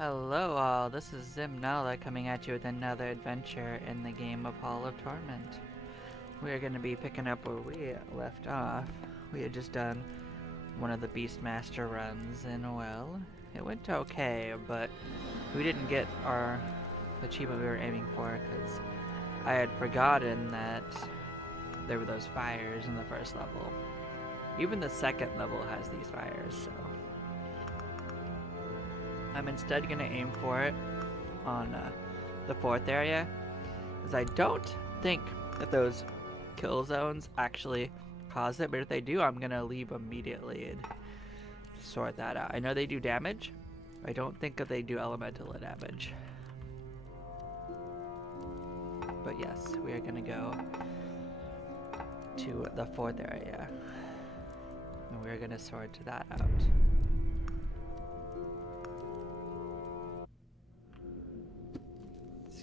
Hello all, this is Zimnala coming at you with another adventure in the game of Hall of Torment. We are going to be picking up where we left off. We had just done one of the Beastmaster runs, and well, it went okay, but we didn't get our achievement we were aiming for because I had forgotten that there were those fires in the first level. Even the second level has these fires, so I'm instead going to aim for it on the fourth area, as I don't think that those kill zones actually cause it, but if they do, I'm going to leave immediately and sort that out. I know they do damage. I don't think that they do elemental damage. But yes, we are going to go to the fourth area, and we're going to sort that out.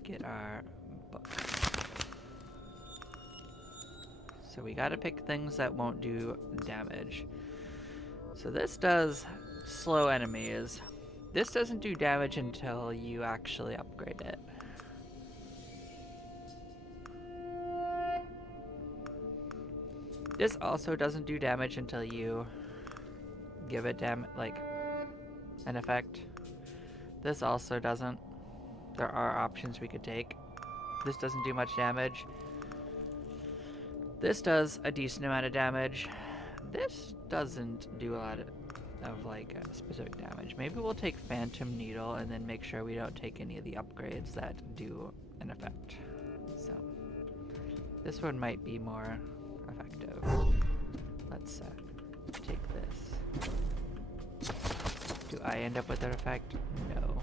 Get our book. So we gotta pick things that won't do damage. So this does slow enemies. This doesn't do damage until you actually upgrade it. This also doesn't do damage until you give it an effect. This also doesn't. There are options we could take. This doesn't do much damage. This does a decent amount of damage. This doesn't do a lot of specific damage. Maybe we'll take Phantom Needle and then make sure we don't take any of the upgrades that do an effect. So this one might be more effective. Let's take this. Do I end up with an effect? No.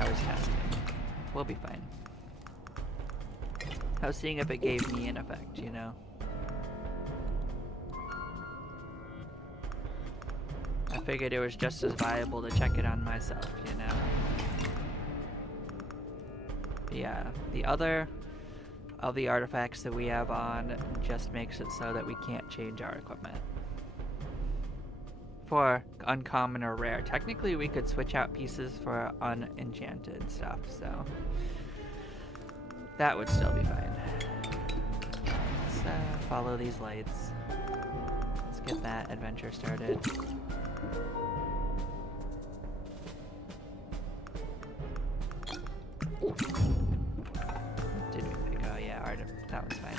I was testing. We'll be fine. I was seeing if it gave me an effect, you know? I figured it was just as viable to check it on myself, you know? Yeah, the other of the artifacts that we have on just makes it so that we can't change our equipment. For uncommon or rare. Technically, we could switch out pieces for unenchanted stuff, so that would still be fine. Let's follow these lights. Let's get that adventure started. Did we pick? Oh yeah, that was fine.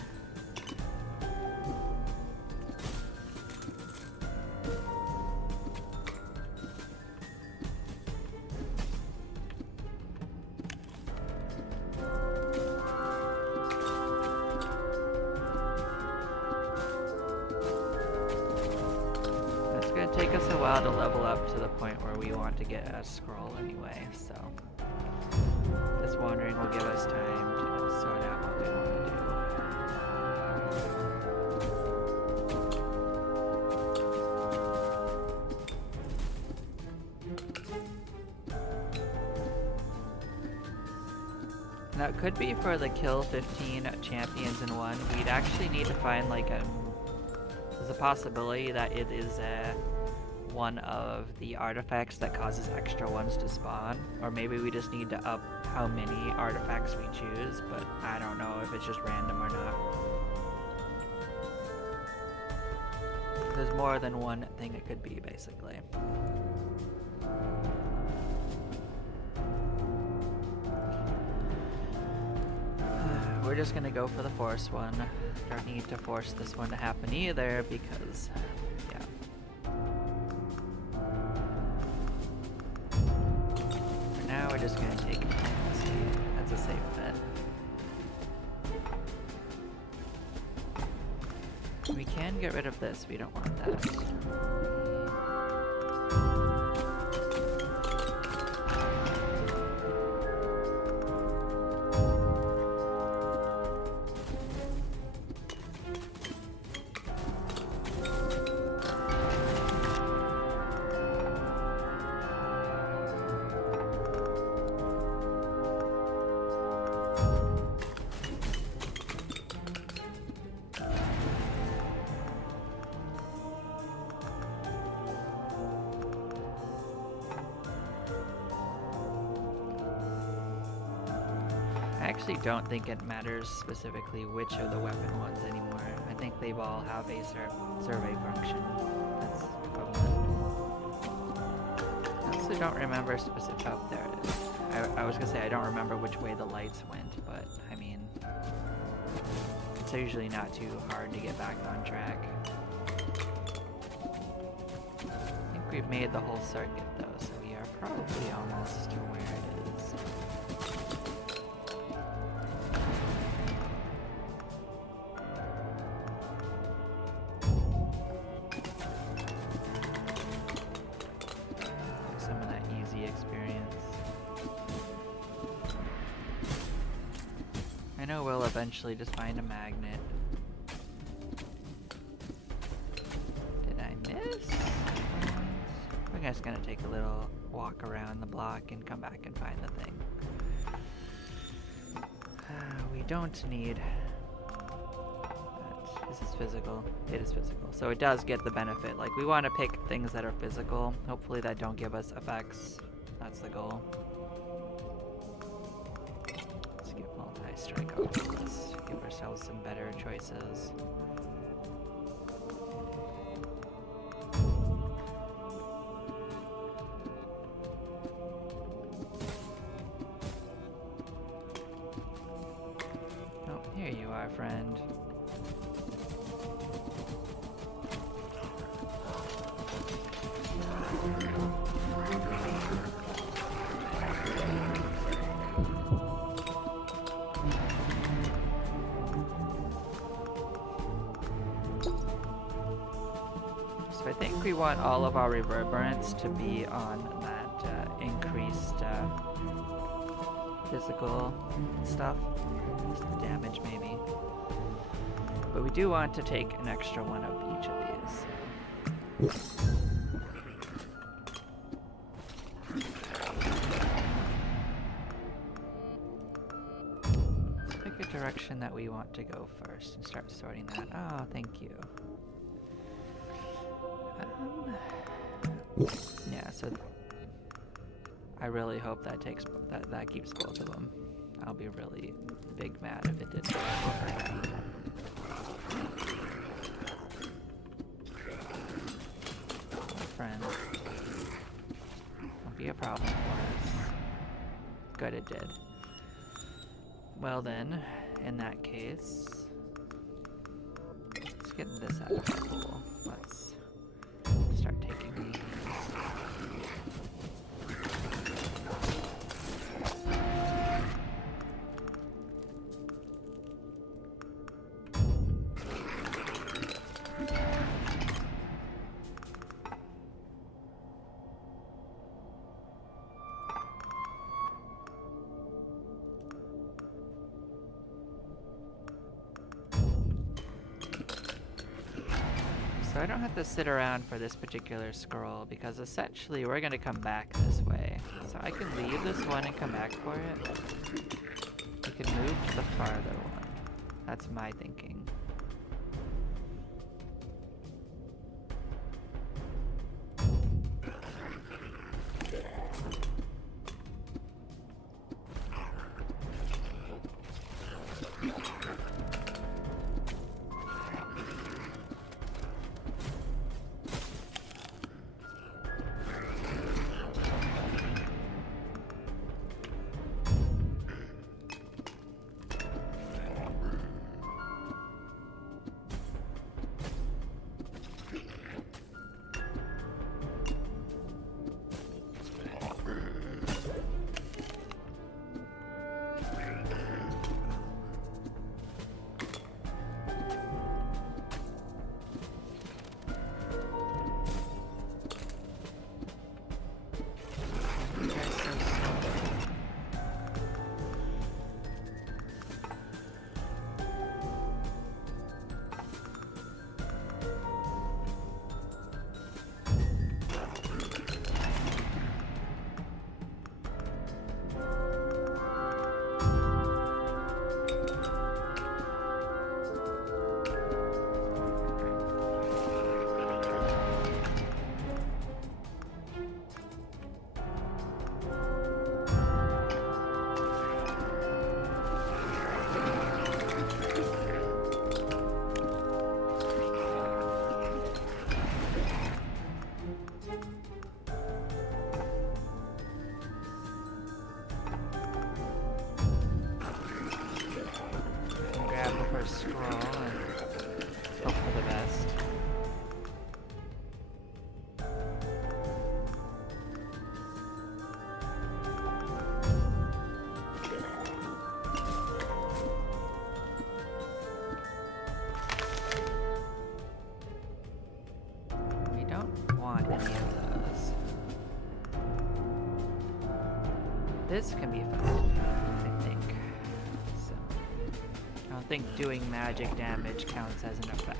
Take us a while to level up to the point where we want to get a scroll anyway, so this wandering will give us time to sort out what we want to do. Now it could be for the kill 15 champions in one. We'd actually need to find there's a possibility that it is one of the artifacts that causes extra ones to spawn, or maybe we just need to up how many artifacts we choose, but I don't know if it's just random or not. There's more than one thing it could be, basically. We're just gonna go for the force one. Don't need to force this one to happen either, because yeah. For now, we're just gonna take it. That's a safe bet. We can get rid of this. We don't want that. actually don't think it matters specifically which of the weapon ones anymore. I think they all have a survey function that's equivalent. I also don't remember specific. Oh, there it is. I was gonna say I don't remember which way the lights went, but I mean, it's usually not too hard to get back on track. I think we've made the whole circuit though, so we are probably almost to where it is. Some of that easy experience. I know we'll eventually just find a magnet. Did I miss? I'm just gonna take a little walk around the block and come back and find the thing. We don't need that. Is this physical? It is physical. So it does get the benefit. Like, we want to pick things that are physical. Hopefully that don't give us effects. That's the goal. Let's get multi-strike off. Let's give ourselves some better choices. Oh, here you are, friend. So I think we want all of our reverberance to be on that increased physical stuff. Just the damage maybe. But we do want to take an extra one of each of these. Let's pick a direction that we want to go first and start sorting that. Oh, thank you. Yeah, so I really hope that takes that keeps both of them. I'll be really big mad if it didn't. My friend, won't be a problem for us. Good, it did. Well then, in that case, let's get this out of the pool. Let's start taking these. So I don't have to sit around for this particular scroll because essentially we're going to come back this way. So I can leave this one and come back for it. We can move to the farther one. That's my thinking. This can be fun, I think. So, I don't think doing magic damage counts as an effect.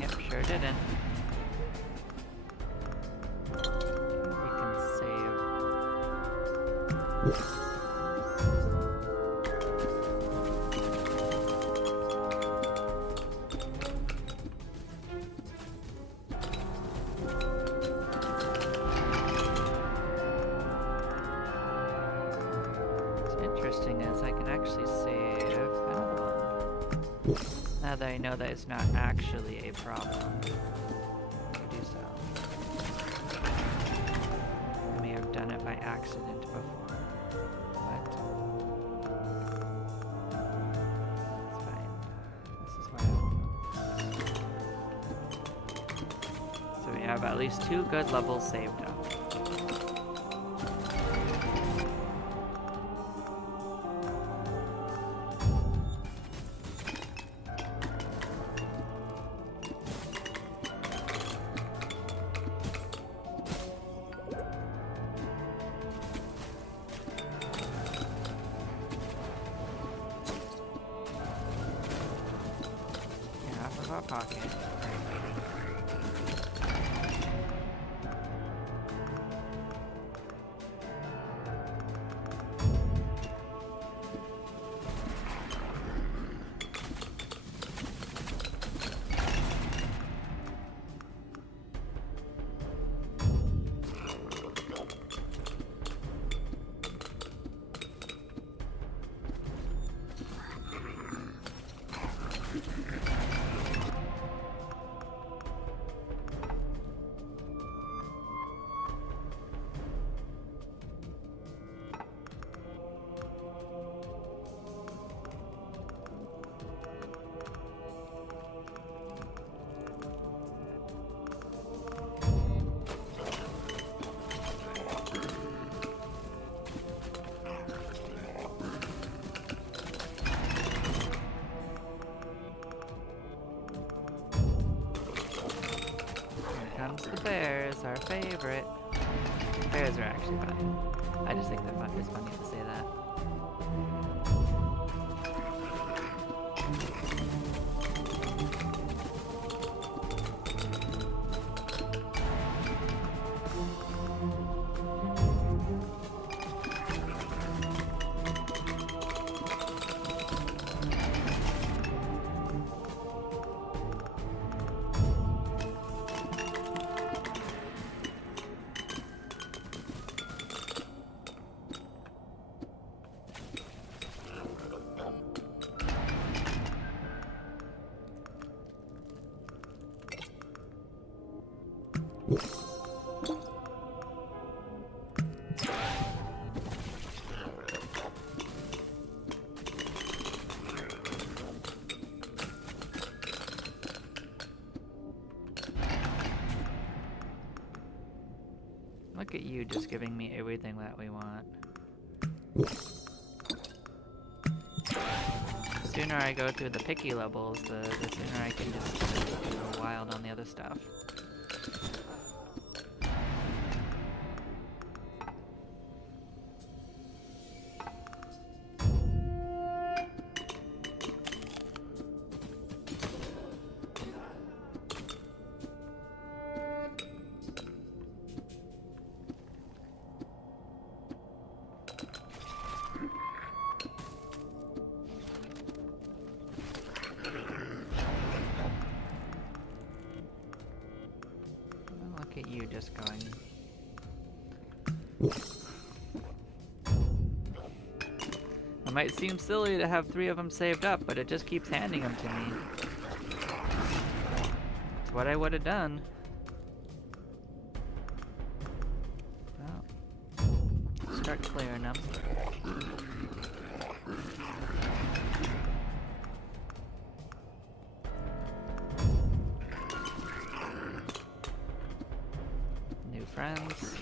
Yep, sure didn't. We can save. What's interesting is I can actually save another one. Now that I know that it's not actually a problem. I do so. I may have done it by accident before. But it's fine. This is what I want. So we have at least 2 good levels saved up. Half of our pocket. The bears, our favorite. Bears are actually fun. I just think they're fun. It's funny to say that. Look at you just giving me everything that we want. The sooner I go through the picky levels, the sooner I can just go wild on the other stuff. Look at you just going. It might seem silly to have 3 of them saved up, but it just keeps handing them to me. It's what I would have done. Well, start clearing them. Friends.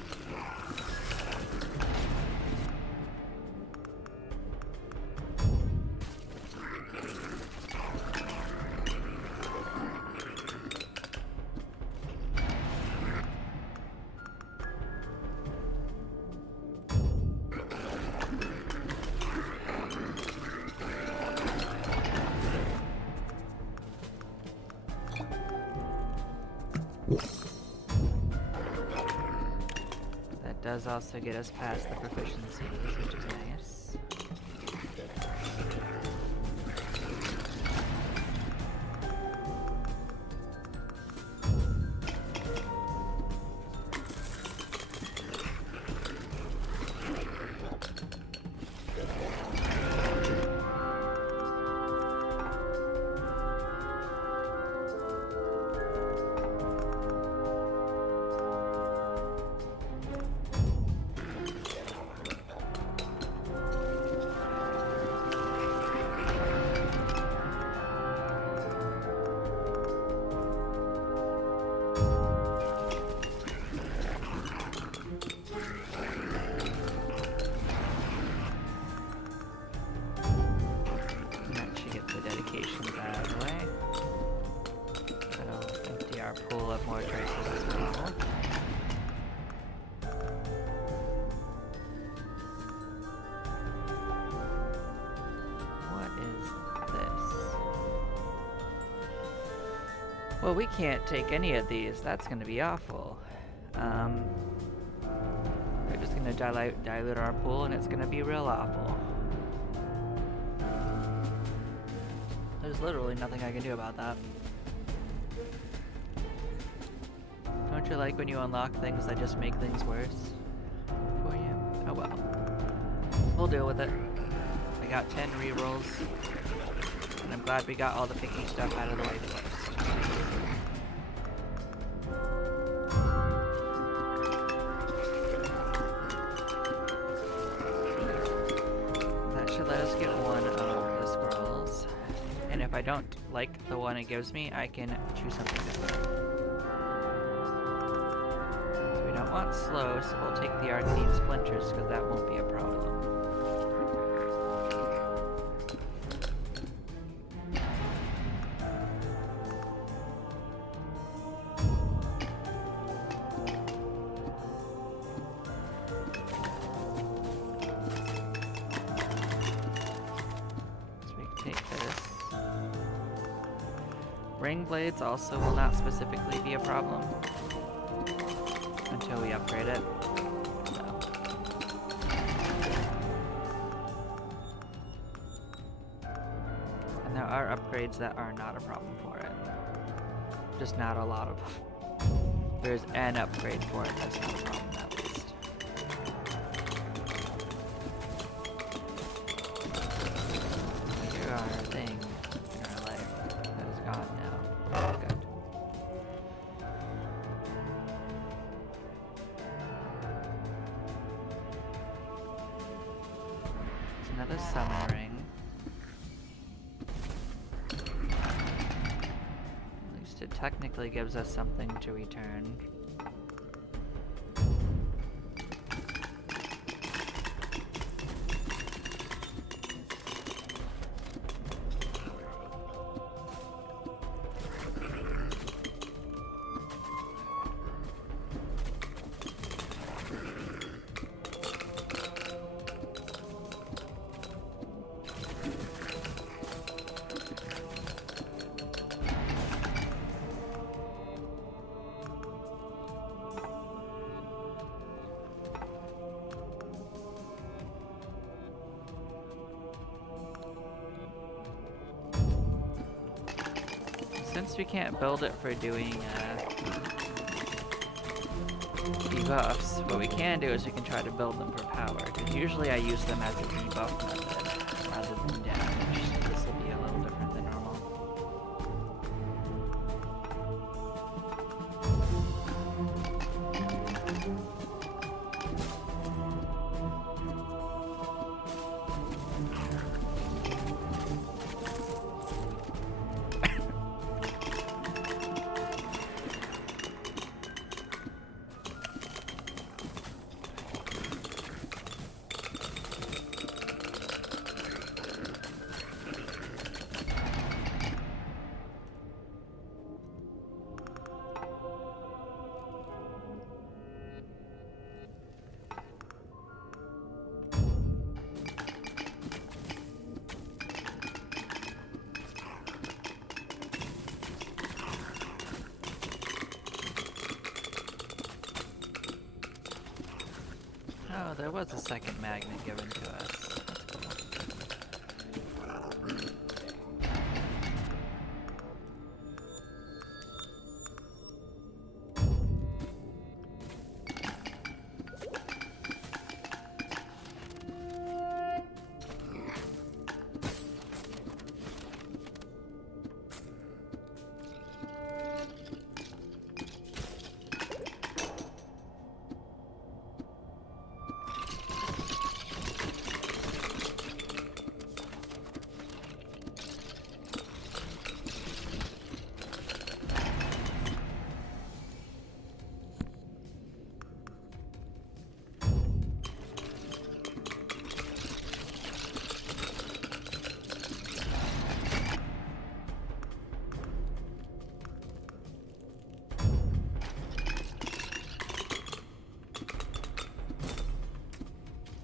That does also get us past the proficiencies, which is nice. Pull up more traces as well. What is this? Well, we can't take any of these. That's going to be awful. They're just going to dilute our pool, and it's going to be real awful. There's literally nothing I can do about that. Don't you like when you unlock things that just make things worse for you? Oh well. We'll deal with it. I got 10 rerolls, and I'm glad we got all the picky stuff out of the way first. That should let us get one of the squirrels. And if I don't like the one it gives me, I can choose something different. Want slow, so we'll take the arcane splinters because that won't be a problem. So we can take this. Ring blades also will not specifically be a problem until we upgrade it. So. And there are upgrades that are not a problem for it. Just not a lot of them. There's an upgrade for it that's not a problem, at least. Here are things in our life that is gone now. Good. Another summon ring. At least it technically gives us something to return. Since we can't build it for doing debuffs, what we can do is we can try to build them for power, because usually I use them as a debuff method rather than damage, so this will be a little different than normal. Oh, there was a second magnet given to us. That's cool.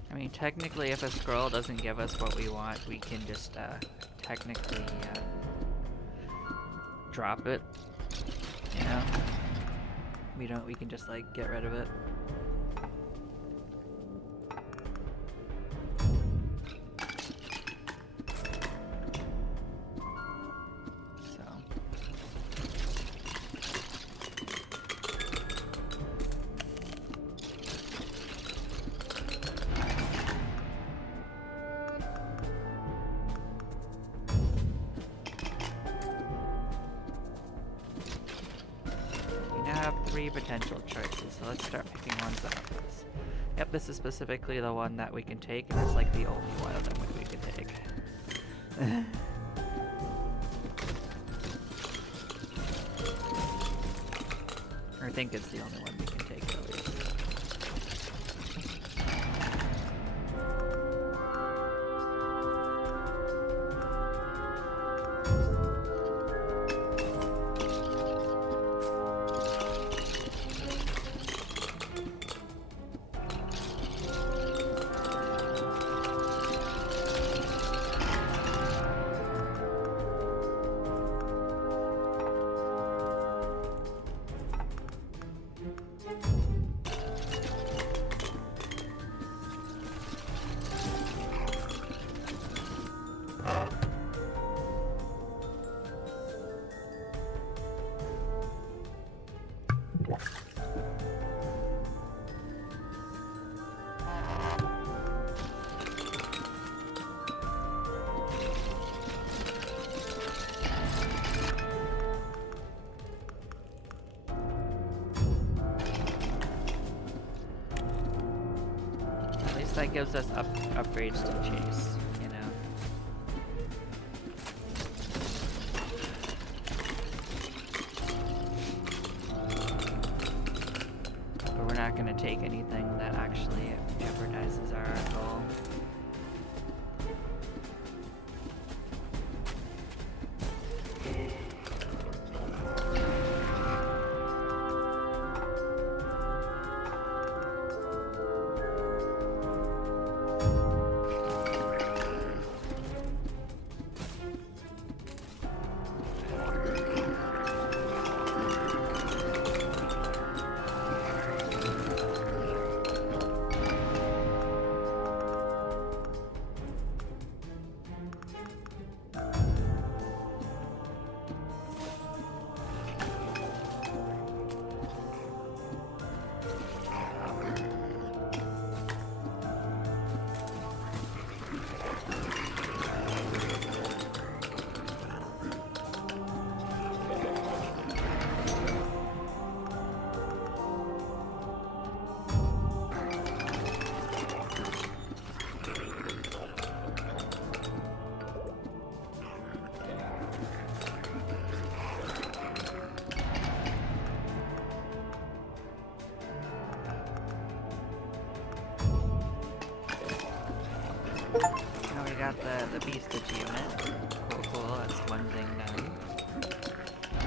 I mean, technically, if a scroll doesn't give us what we want, we can just technically drop it. You know, we can just like get rid of it. Three potential choices, so let's start picking ones up. Yep, this is specifically the one that we can take, and it's like the only one of them we can take. Or I think it's the only one we can take, at least. That gives us upgrades to chase, you know. But we're not going to take anything that actually jeopardizes our goal. Got the beast achievement. Cool, that's one thing done.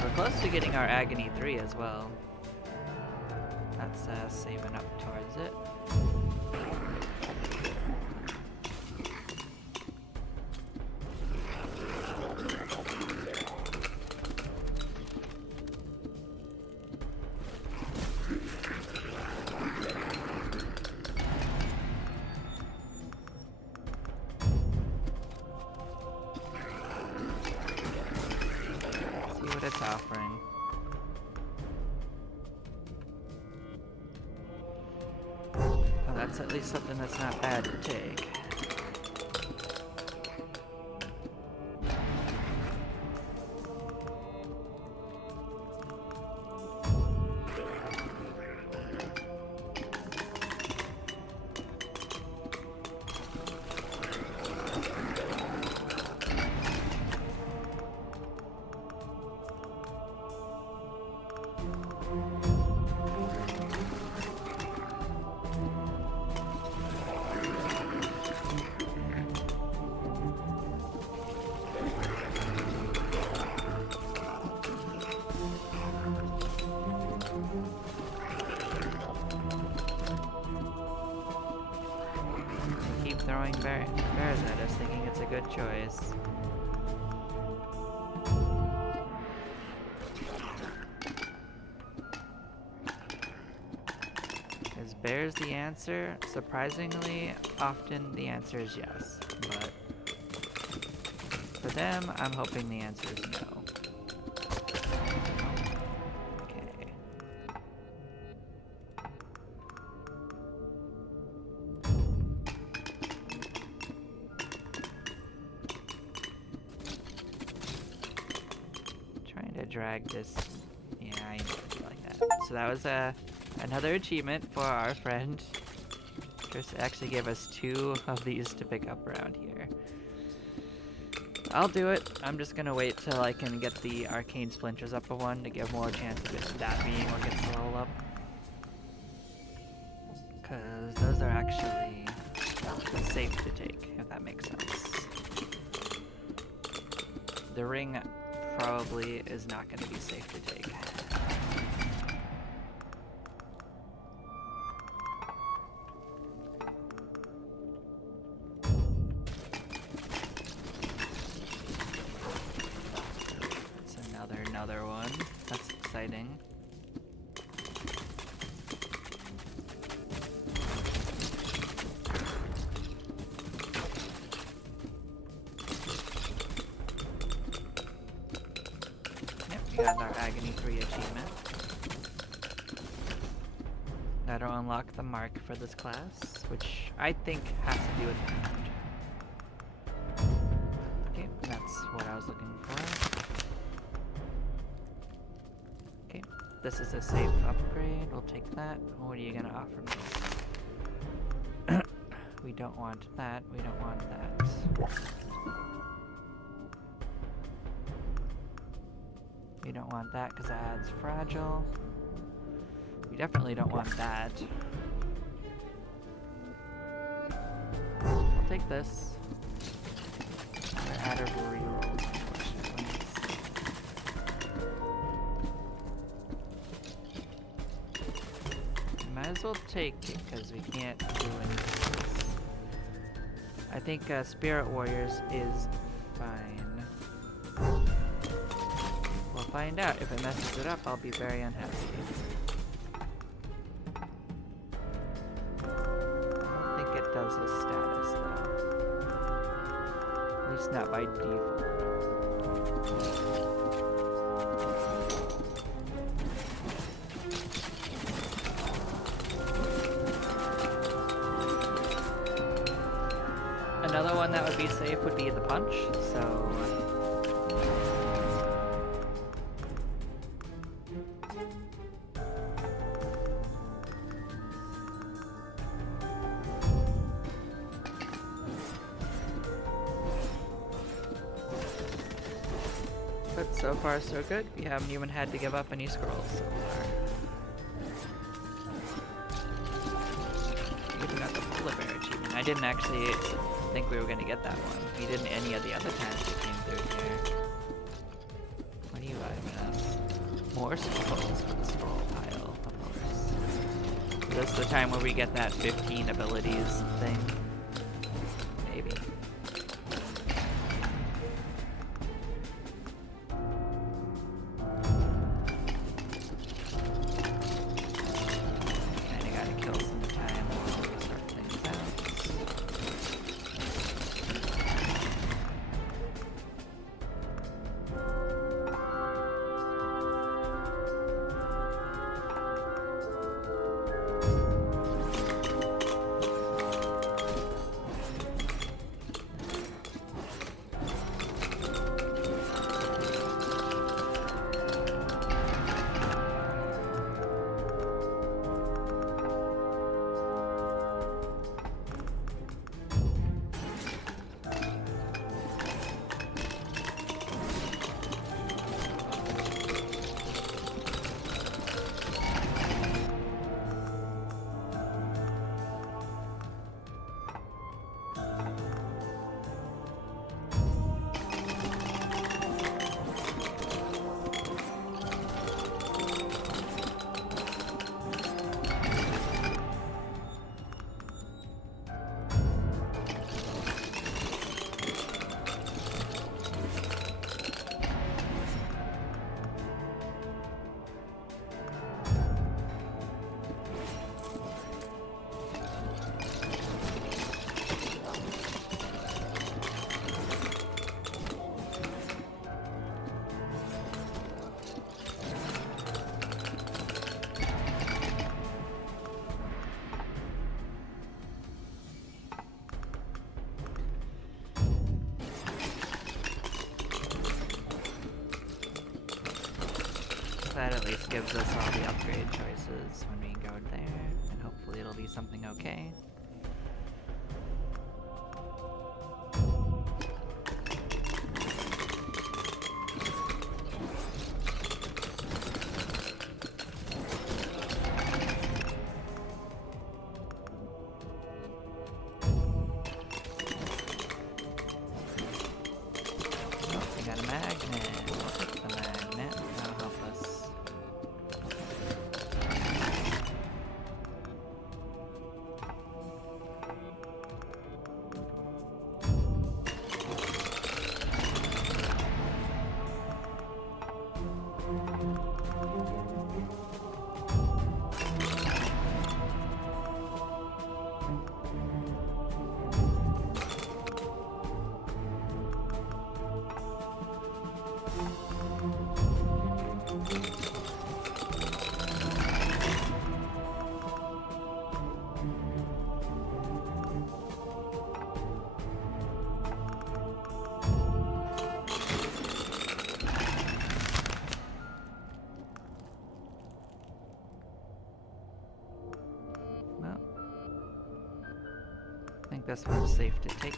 We're close to getting our Agony 3 as well. That's saving up towards it. this offering. Well, that's at least something that's not bad to take. Throwing bears at us, thinking it's a good choice. Is bears the answer? Surprisingly, often the answer is yes, but for them, I'm hoping the answer is no. Okay. Drag this. Yeah, I know it'd be like that. So that was another achievement for our friend. Chris actually gave us 2 of these to pick up around here. I'll do it. I'm just gonna wait till I can get the arcane splinters up a 1 to give more chance of that being what gets the level up. Cause those are actually safe to take, if that makes sense. The ring probably is not going to be safe to take. That's another one. That's exciting. We got our Agony 3 achievement. That'll unlock the mark for this class, which I think has to do with found. Okay, that's what I was looking for. Okay, this is a safe upgrade. We'll take that. What are you gonna offer me? We don't want that. We don't want that. We don't want that because that adds fragile. We definitely don't want that. I'll take this. We're out of rerolls, unfortunately. Might as well take it because we can't do anything else. I think Spirit Warriors is fine. Find out. If it messes it up, I'll be very unhappy. I don't think it does a status, though. At least not by default. Another one that would be safe would be the punch, so... But so far so good. We haven't even had to give up any scrolls so far. We got the polar bear achievement. I didn't actually think we were going to get that one. We didn't any of the other times we came through here. What are you giving us? More scrolls for the scroll pile, of course. Is this the time where we get that 15 abilities thing? Maybe. That at least gives us all the upgrade choices when we go there, and hopefully it'll be something okay. Oh, we got a magnet. We'll take the magnet. That'll help us. Well, I think this one's safe to take.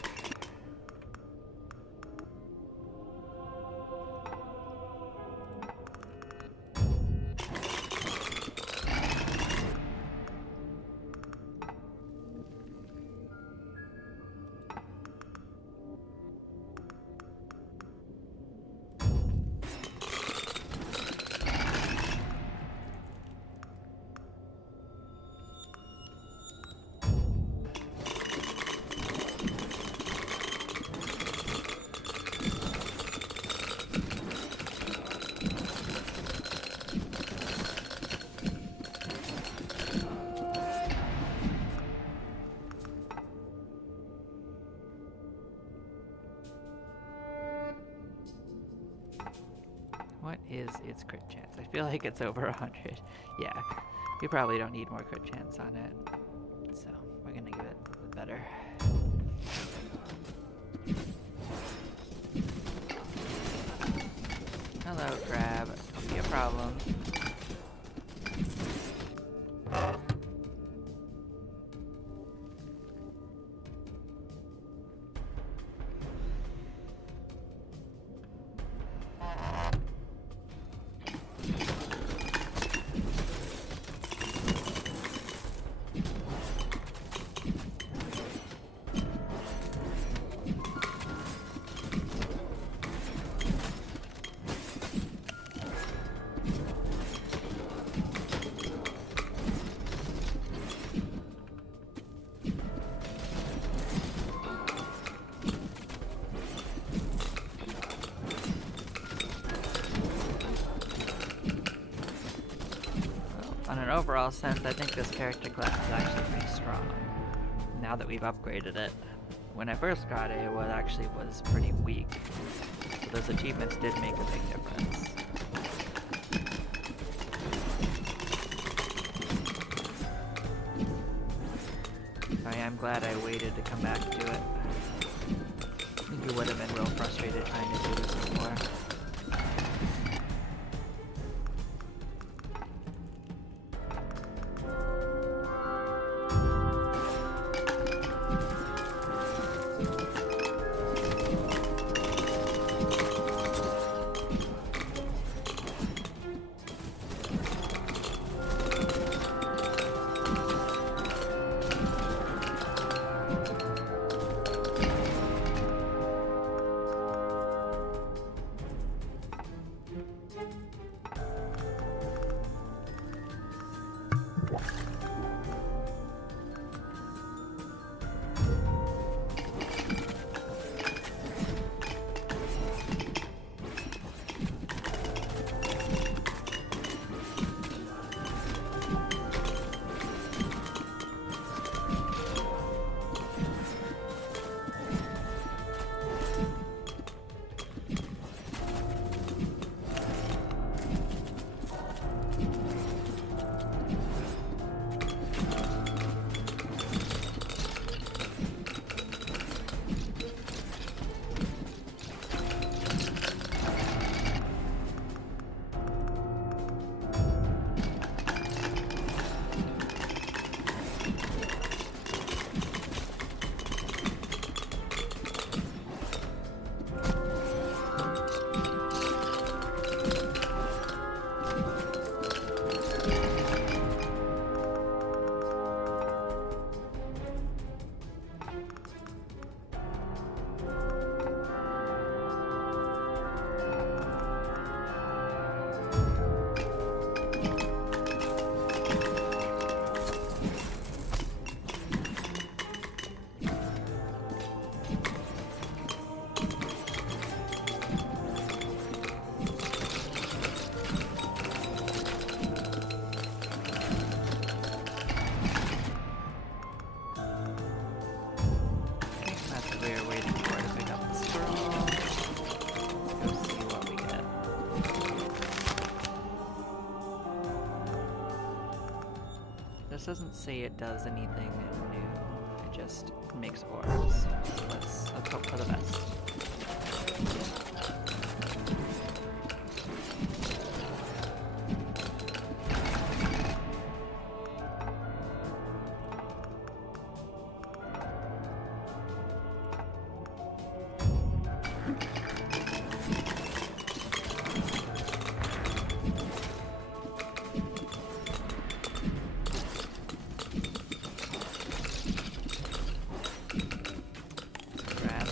What is its crit chance? I feel like it's over 100. Yeah, we probably don't need more crit chance on it. So, we're gonna give it a little bit better. Hello, crab. Don't be a problem. On an overall sense, I think this character class is actually pretty strong, now that we've upgraded it. When I first got it, it was pretty weak, so those achievements did make a big difference. I am glad I waited to come back to it. I think we would have been real frustrated trying to do this before. doesn't say it does anything new. It just makes orbs. So let's hope for the best.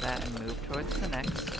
And move towards the next.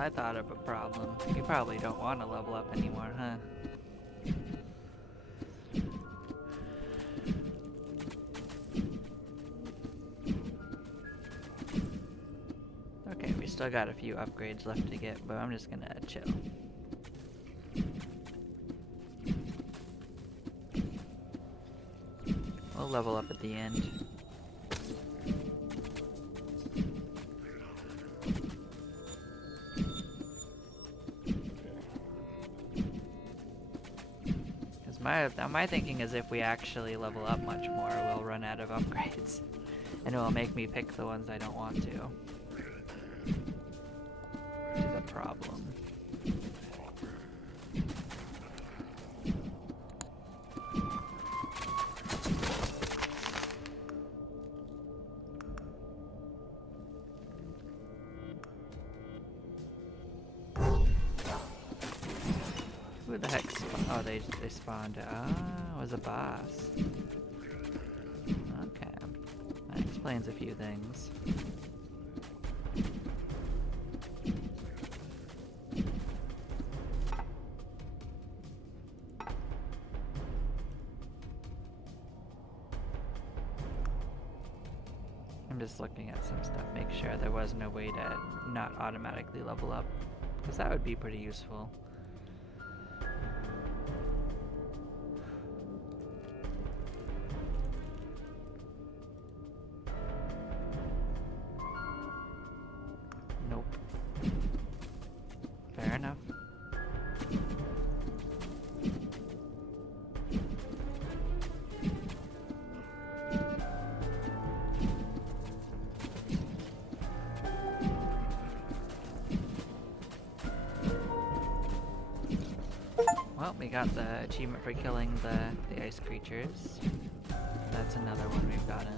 I thought of a problem. You probably don't want to level up anymore, huh? Okay, we still got a few upgrades left to get, but I'm just gonna chill. We'll level up at the end. My thinking is if we actually level up much more, we'll run out of upgrades. And it will make me pick the ones I don't want to. Which is a problem. Who the heck spawned? Oh, they spawned. Ah, it was a boss. Okay. That explains a few things. I'm just looking at some stuff, make sure there was no way to not automatically level up, because that would be pretty useful. Nope. Fair enough. Well, we got the achievement for killing the ice creatures. That's another one we've gotten.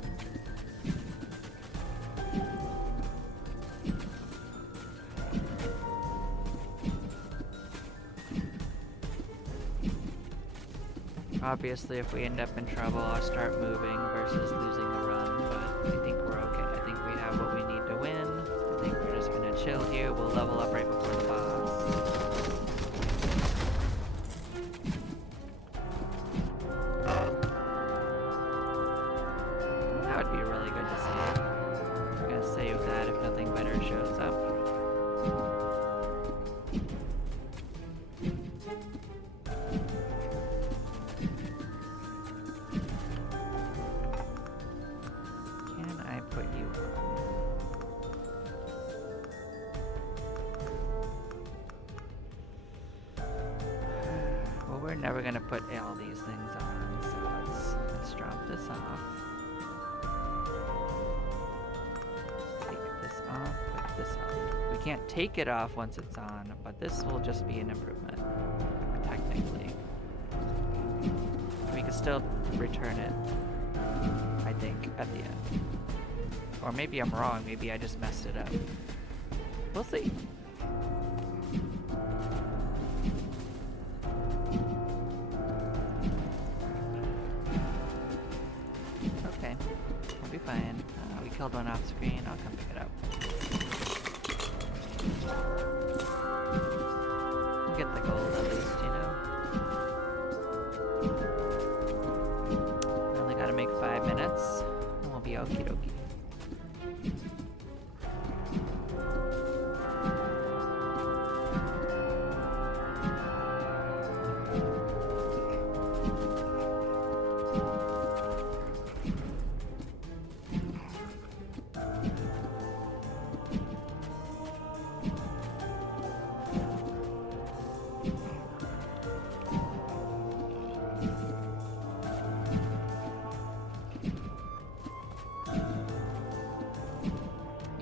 Obviously, if we end up in trouble, I'll start moving versus losing the run, but I think we're okay. I think we have what we need to win. I think we're just gonna chill here. We'll level up right before the boss. That would be really good to see. We're gonna save that if nothing better shows up. we're never gonna put all these things on, so let's drop this off. Take this off, put this on. We can't take it off once it's on, but this will just be an improvement, technically. We can still return it, I think, at the end. Or maybe I'm wrong, maybe I just messed it up. We'll see. Okay, we'll be fine. We killed one off screen, I'll come pick it up. We'll get the gold at least, you know? I only gotta make 5 minutes, and we'll be okie dokie.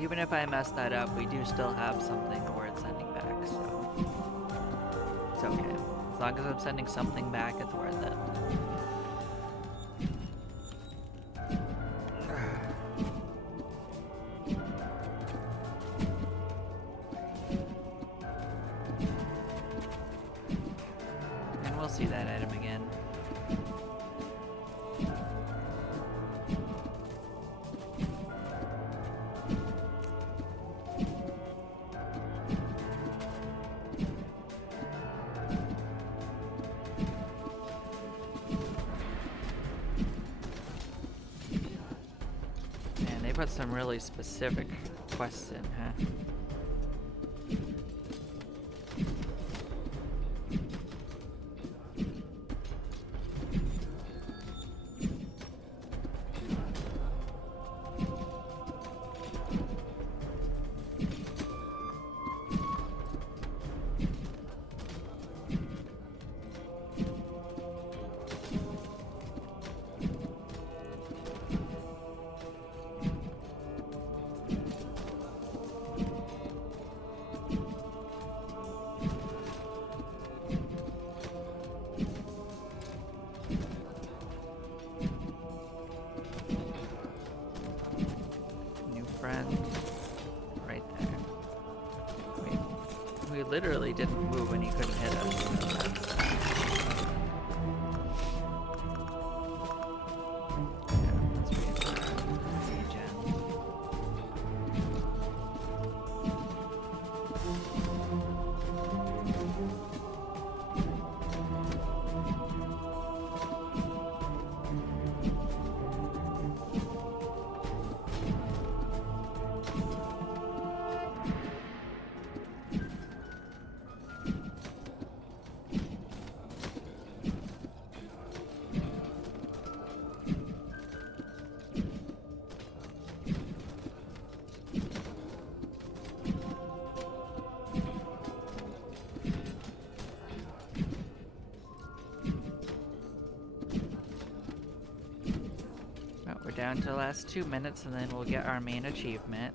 Even if I mess that up, we do still have something worth sending back, so it's okay. As long as I'm sending something back, it's worth it. And we'll see that item again. Put some really specific quests in, huh? Right there. We literally didn't move and he couldn't hit us. So that's, we're down to the last 2 minutes and then we'll get our main achievement.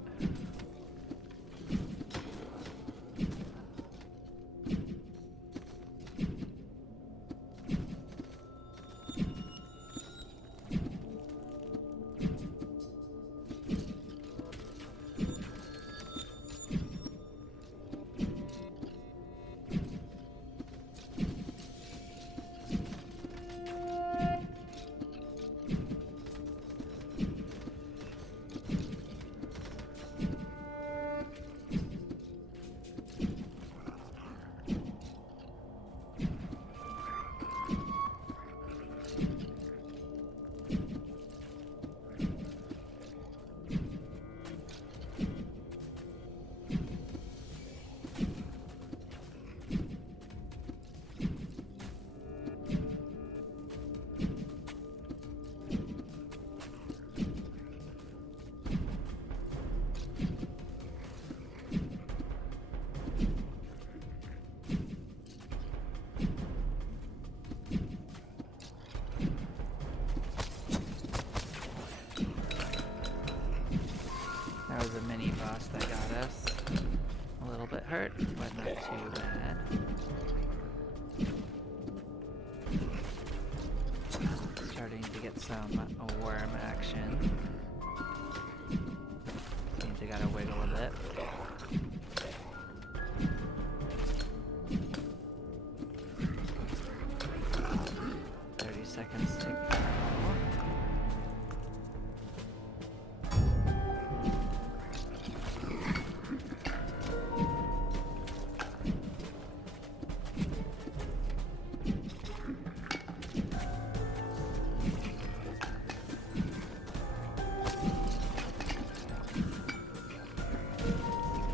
some worm action. Means I gotta wiggle a bit. Seconds to go.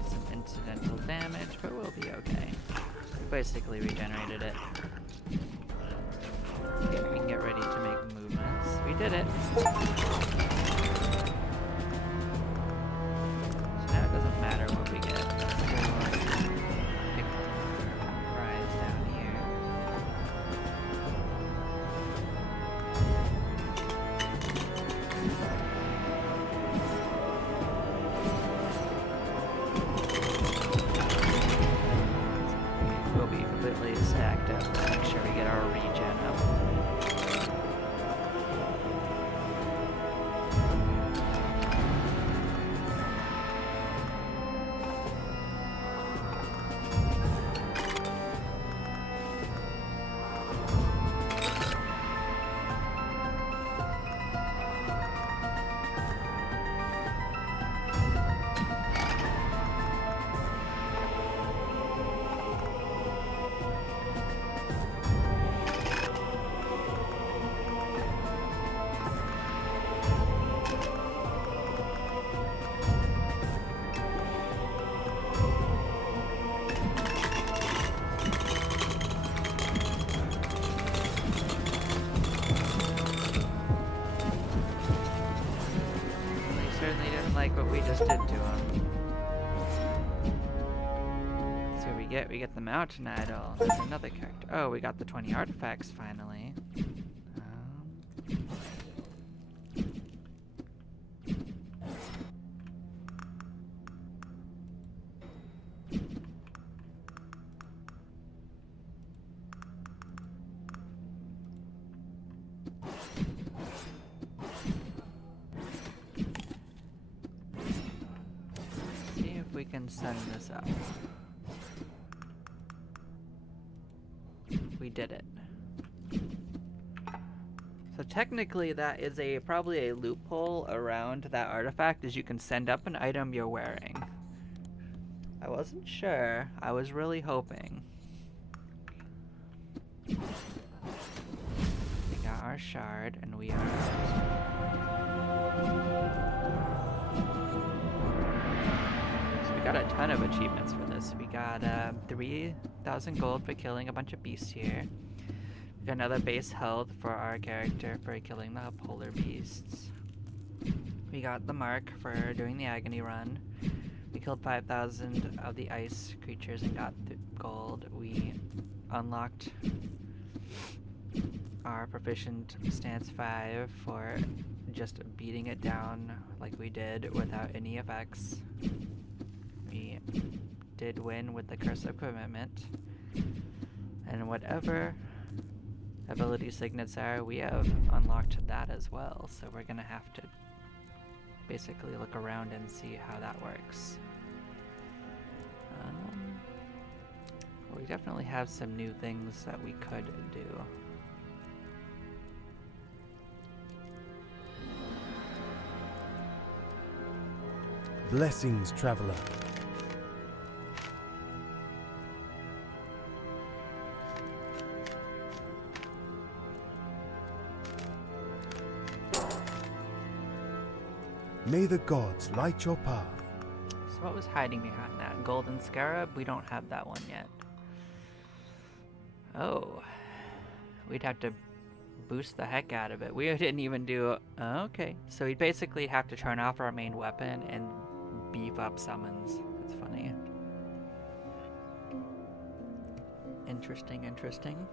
Some incidental damage, but we'll be okay. Basically regenerated it. Okay, we can get ready to make movements. We did it! So now it doesn't matter what we get. Still pick our prize down here. We'll be completely stacked up to make sure we get our regen up. Like what we just did to him. So we get the mountain idol. There's another character. Oh, we got the 20 artifacts finally. We can send this up. We did it. So technically that is probably a loophole around that artifact, is you can send up an item you're wearing. I wasn't sure. I was really hoping. We got our shard and we are got a ton of achievements for this. We got 3,000 gold for killing a bunch of beasts here. We got another base health for our character for killing the polar beasts. We got the mark for doing the agony run. We killed 5,000 of the ice creatures and got gold. We unlocked our proficient stance 5 for just beating it down like we did without any effects. We did win with the Curse of Commitment, and whatever ability signets are, we have unlocked that as well, so we're gonna have to basically look around and see how that works. We definitely have some new things that we could do. Blessings, traveler. May the gods light your path. So what was hiding behind that? Golden Scarab? We don't have that one yet. Oh. We'd have to boost the heck out of it. We didn't even do... okay. So we'd basically have to turn off our main weapon and beef up summons. That's funny. Interesting, interesting.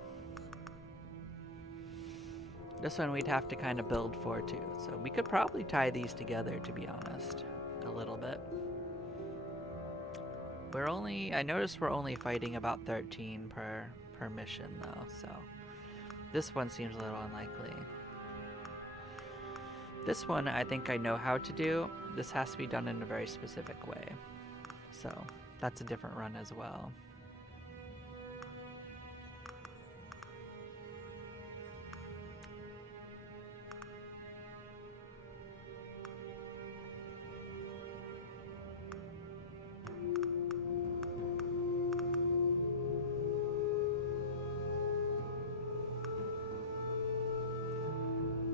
This one we'd have to kind of build for too, so we could probably tie these together, to be honest, a little bit. I noticed we're only fighting about 13 per mission though, so this one seems a little unlikely. This one I think I know how to do. This has to be done in a very specific way. So that's a different run as well.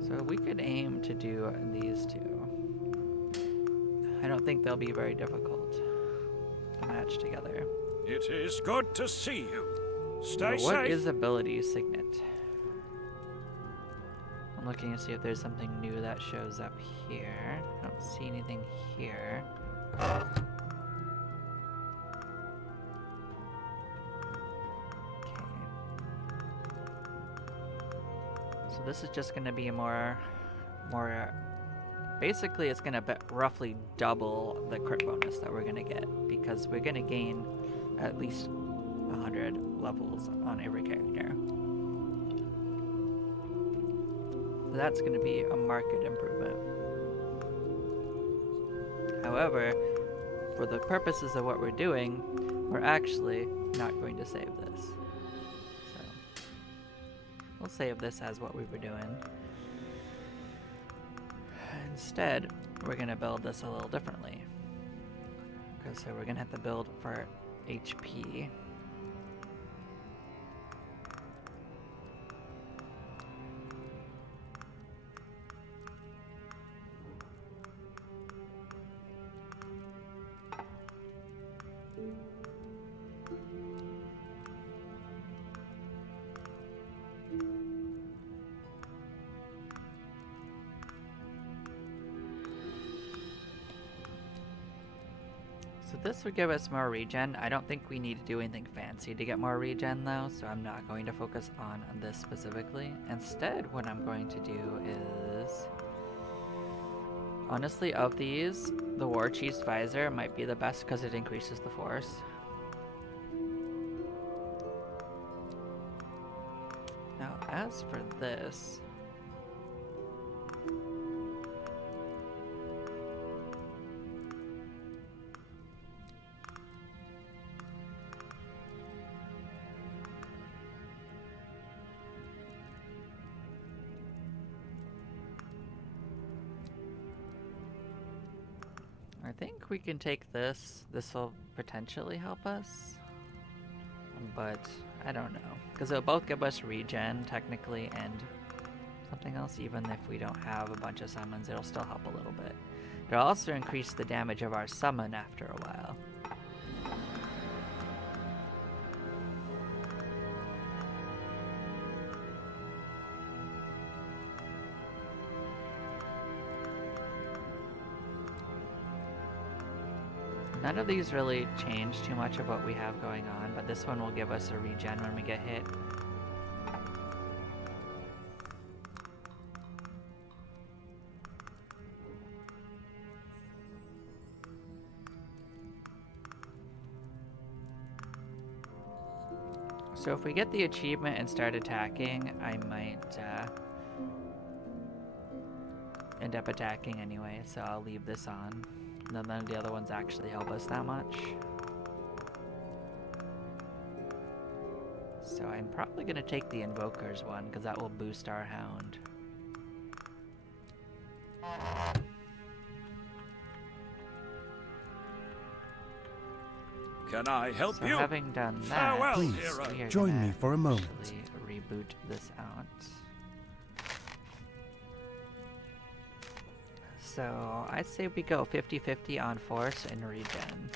So we could aim to do these two. I don't think they'll be very difficult to match together. It is good to see you. Stay Now, safe. what is ability signet? I'm looking to see if there's something new that shows up here. I don't see anything here. Okay. So this is just going to be more. Basically, it's going to roughly double the crit bonus that we're going to get, because we're going to gain at least 100 levels on every character. So that's going to be a marked improvement. However, for the purposes of what we're doing, we're actually not going to save this. So we'll save this as what we were doing. Instead, we're going to build this a little differently. So we're going to have to build for HP. So this would give us more regen. I don't think we need to do anything fancy to get more regen though, so I'm not going to focus on this specifically. Instead, what I'm going to do is... honestly, of these, the War Chief's Visor might be the best because it increases the force. Now, as for this... I think we can take this. This will potentially help us. But I don't know. Because it'll both give us regen, technically, and something else. Even if we don't have a bunch of summons, it'll still help a little bit. It'll also increase the damage of our summon after a while. None of these really change too much of what we have going on, but this one will give us a regen when we get hit. So if we get the achievement and start attacking, I might end up attacking anyway, so I'll leave this on. None of the other ones actually help us that much. So I'm probably going to take the Invoker's one, because that will boost our Hound. Can I help So you? having done that, Farewell, Please, hero. we are join gonna me for a moment. actually reboot this out. So I'd say we go 50-50 on force and regen.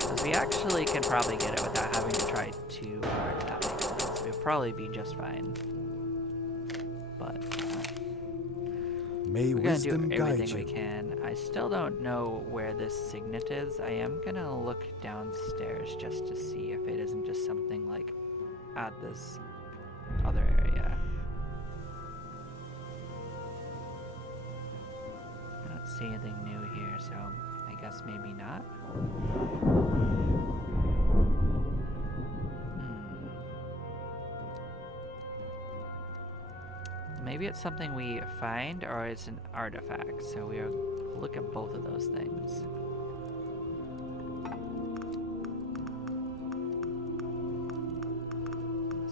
Because we actually can probably get it without having to try too hard, if that makes sense. We'll probably be just fine. But May we're gonna wisdom do guide everything we you. can. I still don't know where this signet is. I am gonna look downstairs just to see if it isn't just something like at this other area. I don't see anything new here, so I guess maybe not. maybe it's something we find or it's an artifact. So we'll look at both of those things.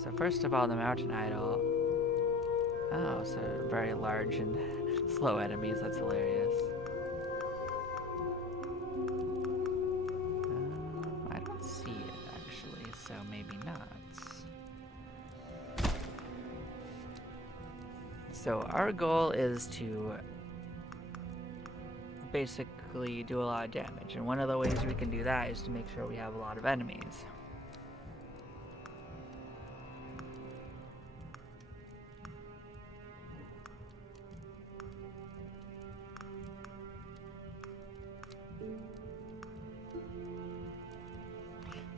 So first of all, the mountain idol. Oh, so very large and slow enemies. That's hilarious. I don't see it actually, so maybe not. So our goal is to basically do a lot of damage, and one of the ways we can do that is to make sure we have a lot of enemies.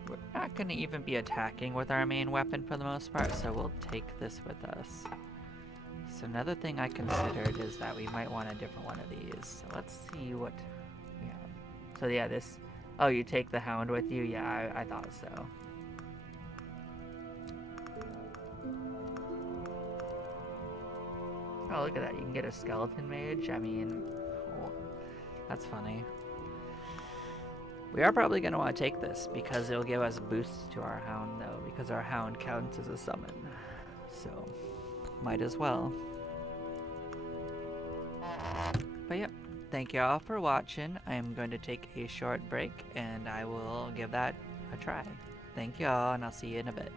We're not going to even be attacking with our main weapon for the most part, so we'll take this with us. So another thing I considered is that we might want a different one of these. So let's see what we have. So yeah, this... Oh, you take the hound with you? Yeah, I thought so. Oh, look at that. You can get a skeleton mage. I mean, oh, that's funny. We are probably going to want to take this because it'll give us boosts to our hound, though, because our hound counts as a summon. So, might as well. But yep, thank you all for watching. I am going to take a short break and I will give that a try. Thank you all, and I'll see you in a bit.